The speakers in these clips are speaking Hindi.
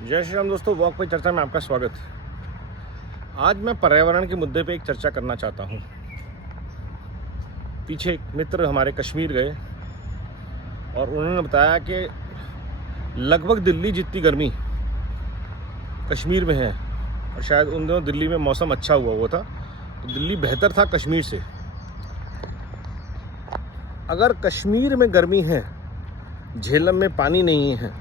जय श्री राम दोस्तों, वॉक पे चर्चा में आपका स्वागत। आज मैं पर्यावरण के मुद्दे पे एक चर्चा करना चाहता हूँ। पीछे एक मित्र हमारे कश्मीर गए और उन्होंने बताया कि लगभग दिल्ली जितनी गर्मी कश्मीर में है, और शायद उन दिनों दिल्ली में मौसम अच्छा हुआ था, तो दिल्ली बेहतर था कश्मीर से। अगर कश्मीर में गर्मी है, झेलम में पानी नहीं है,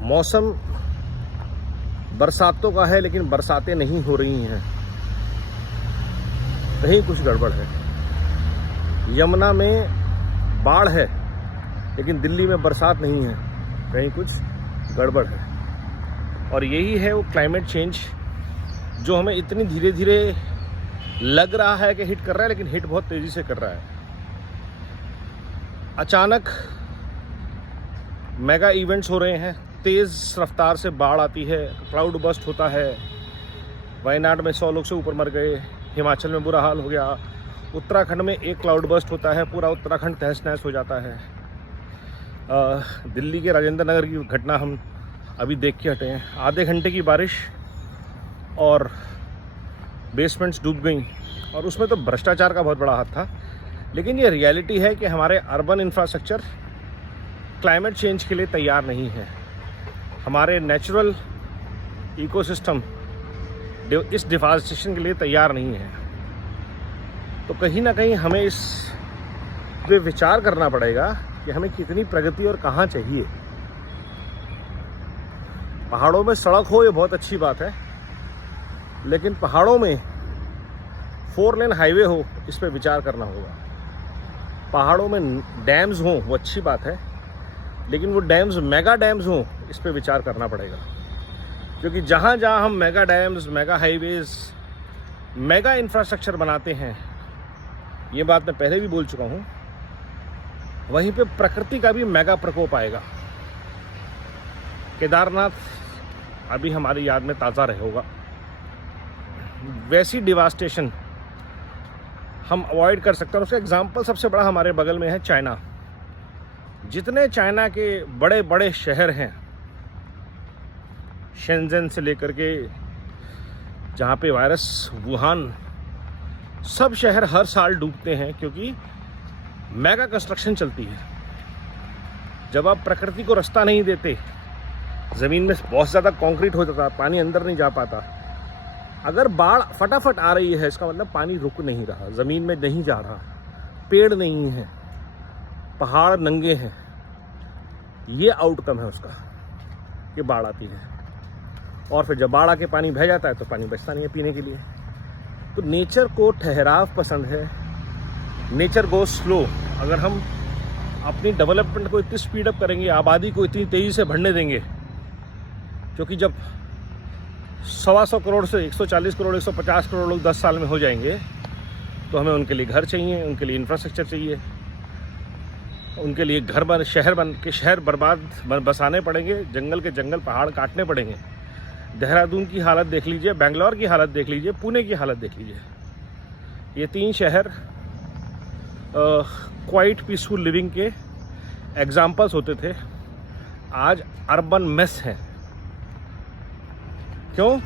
मौसम बरसातों का है लेकिन बरसातें नहीं हो रही हैं, कहीं कुछ गड़बड़ है। यमुना में बाढ़ है लेकिन दिल्ली में बरसात नहीं है, कहीं कुछ गड़बड़ है। और यही है वो क्लाइमेट चेंज जो हमें इतनी धीरे धीरे लग रहा है कि हिट कर रहा है, लेकिन हिट बहुत तेज़ी से कर रहा है। अचानक मेगा इवेंट्स हो रहे हैं, तेज़ रफ्तार से बाढ़ आती है, क्लाउड बस्ट होता है। वायनाड में 100 लोग से ऊपर मर गए, हिमाचल में बुरा हाल हो गया, उत्तराखंड में एक क्लाउड बस्ट होता है, पूरा उत्तराखंड तहस नहस हो जाता है। दिल्ली के राजेंद्र नगर की घटना हम अभी देख के हटे हैं, आधे घंटे की बारिश और बेसमेंट्स डूब गई, और उसमें तो भ्रष्टाचार का बहुत बड़ा हाथ था। लेकिन ये रियलिटी है कि हमारे अर्बन इंफ्रास्ट्रक्चर क्लाइमेट चेंज के लिए तैयार नहीं है। हमारे नेचुरल इकोसिस्टम इस डिफॉरेस्टेशन के लिए तैयार नहीं है। तो कहीं ना कहीं हमें इस पे विचार करना पड़ेगा कि हमें कितनी प्रगति और कहाँ चाहिए। पहाड़ों में सड़क हो, ये बहुत अच्छी बात है, लेकिन पहाड़ों में 4 लेन हाईवे हो, इस पे विचार करना होगा। पहाड़ों में डैम्स हों, वो अच्छी बात है, लेकिन वो डैम्स मेगा डैम्स हों, इस पे विचार करना पड़ेगा। क्योंकि जहाँ जहाँ हम mega dams, mega highways, mega infrastructure बनाते हैं, ये बात मैं पहले भी बोल चुका हूँ, वहीं पे प्रकृति का भी मेगा प्रकोप आएगा। केदारनाथ अभी हमारी याद में ताज़ा रहेगा। वैसी डिवास्टेशन हम अवॉइड कर सकते हैं। उसका एग्जाम्पल सबसे बड़ा हमारे बगल में है चाइना। जितने चाइना के बड़े बड़े शहर हैं, शेंजन से लेकर के जहाँ पे वायरस वुहान, सब शहर हर साल डूबते हैं क्योंकि मेगा कंस्ट्रक्शन चलती है। जब आप प्रकृति को रास्ता नहीं देते, ज़मीन में बहुत ज़्यादा कंक्रीट हो जाता, पानी अंदर नहीं जा पाता। अगर बाढ़ फटाफट आ रही है, इसका मतलब पानी रुक नहीं रहा, ज़मीन में नहीं जा रहा, पेड़ नहीं है, पहाड़ नंगे हैं। ये आउटकम है उसका कि बाढ़ आती है। और फिर जब बाढ़ आके पानी बह जाता है तो पानी बचता नहीं है पीने के लिए। तो नेचर को ठहराव पसंद है, नेचर गो स्लो। अगर हम अपनी डेवलपमेंट को इतनी स्पीड अप करेंगे, आबादी को इतनी तेज़ी से बढ़ने देंगे, क्योंकि जब 125 करोड़ से 140 करोड़ 150 करोड़ लोग 10 साल में हो जाएंगे, तो हमें उनके लिए घर चाहिए, उनके लिए इंफ्रास्ट्रक्चर चाहिए, उनके लिए शहर बसाने पड़ेंगे, जंगल के जंगल पहाड़ काटने पड़ेंगे। देहरादून की हालत देख लीजिए, बेंगलोर की हालत देख लीजिए, पुणे की हालत देख लीजिए। ये 3 शहर क्वाइट पीसफुल लिविंग के एग्जाम्पल्स होते थे, आज अर्बन मेस हैं। क्यों?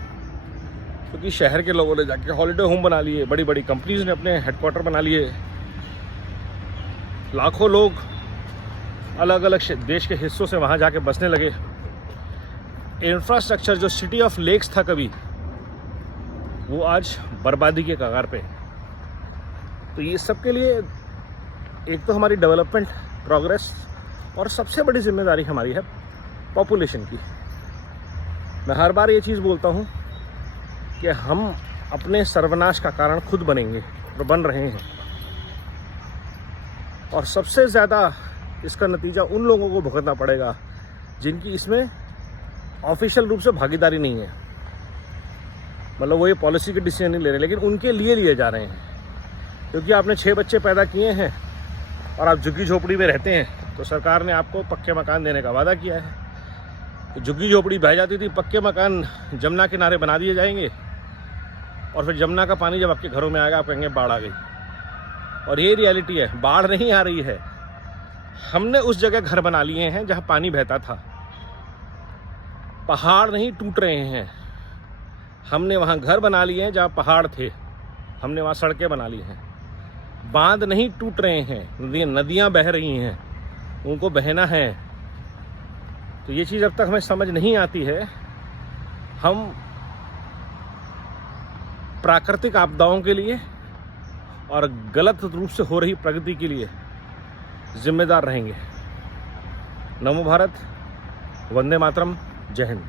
क्योंकि शहर के लोगों ने जाके हॉलिडे होम बना लिए, बड़ी बड़ी कंपनीज ने अपने हेडक्वार्टर बना लिए, लाखों लोग अलग अलग देश के हिस्सों से वहाँ जाके बसने लगे। इंफ्रास्ट्रक्चर जो सिटी ऑफ लेक्स था कभी, वो आज बर्बादी के कगार पे। तो ये सब के लिए एक तो हमारी डेवलपमेंट प्रोग्रेस, और सबसे बड़ी जिम्मेदारी हमारी है पॉपुलेशन की। मैं हर बार ये चीज़ बोलता हूँ कि हम अपने सर्वनाश का कारण खुद बनेंगे और बन रहे हैं। और सबसे ज़्यादा इसका नतीजा उन लोगों को भुगतना पड़ेगा जिनकी इसमें ऑफिशियल रूप से भागीदारी नहीं है। मतलब वो ये पॉलिसी के डिसीजन नहीं ले रहे, लेकिन उनके लिए लिए जा रहे हैं। क्योंकि आपने 6 बच्चे पैदा किए हैं और आप झुग्गी झोपड़ी में रहते हैं, तो सरकार ने आपको पक्के मकान देने का वादा किया है। तो झुग्गी झोपड़ी बह जाती थी, पक्के मकान जमुना किनारे बना दिए जाएंगे, और फिर जमुना का पानी जब आपके घरों में आएगा, आप कहेंगे बाढ़ आ गई। और ये रियलिटी है, बाढ़ नहीं आ रही है, हमने उस जगह घर बना लिए हैं जहाँ पानी बहता था। पहाड़ नहीं टूट रहे हैं, हमने वहाँ घर बना लिए हैं जहाँ पहाड़ थे, हमने वहाँ सड़कें बना ली हैं। बांध नहीं टूट रहे हैं, नदियाँ बह रही हैं, उनको बहना है। तो ये चीज़ अब तक हमें समझ नहीं आती है। हम प्राकृतिक आपदाओं के लिए और गलत रूप से हो रही प्रगति के लिए जिम्मेदार रहेंगे। नमो भारत, वंदे मातरम, जय हिंद।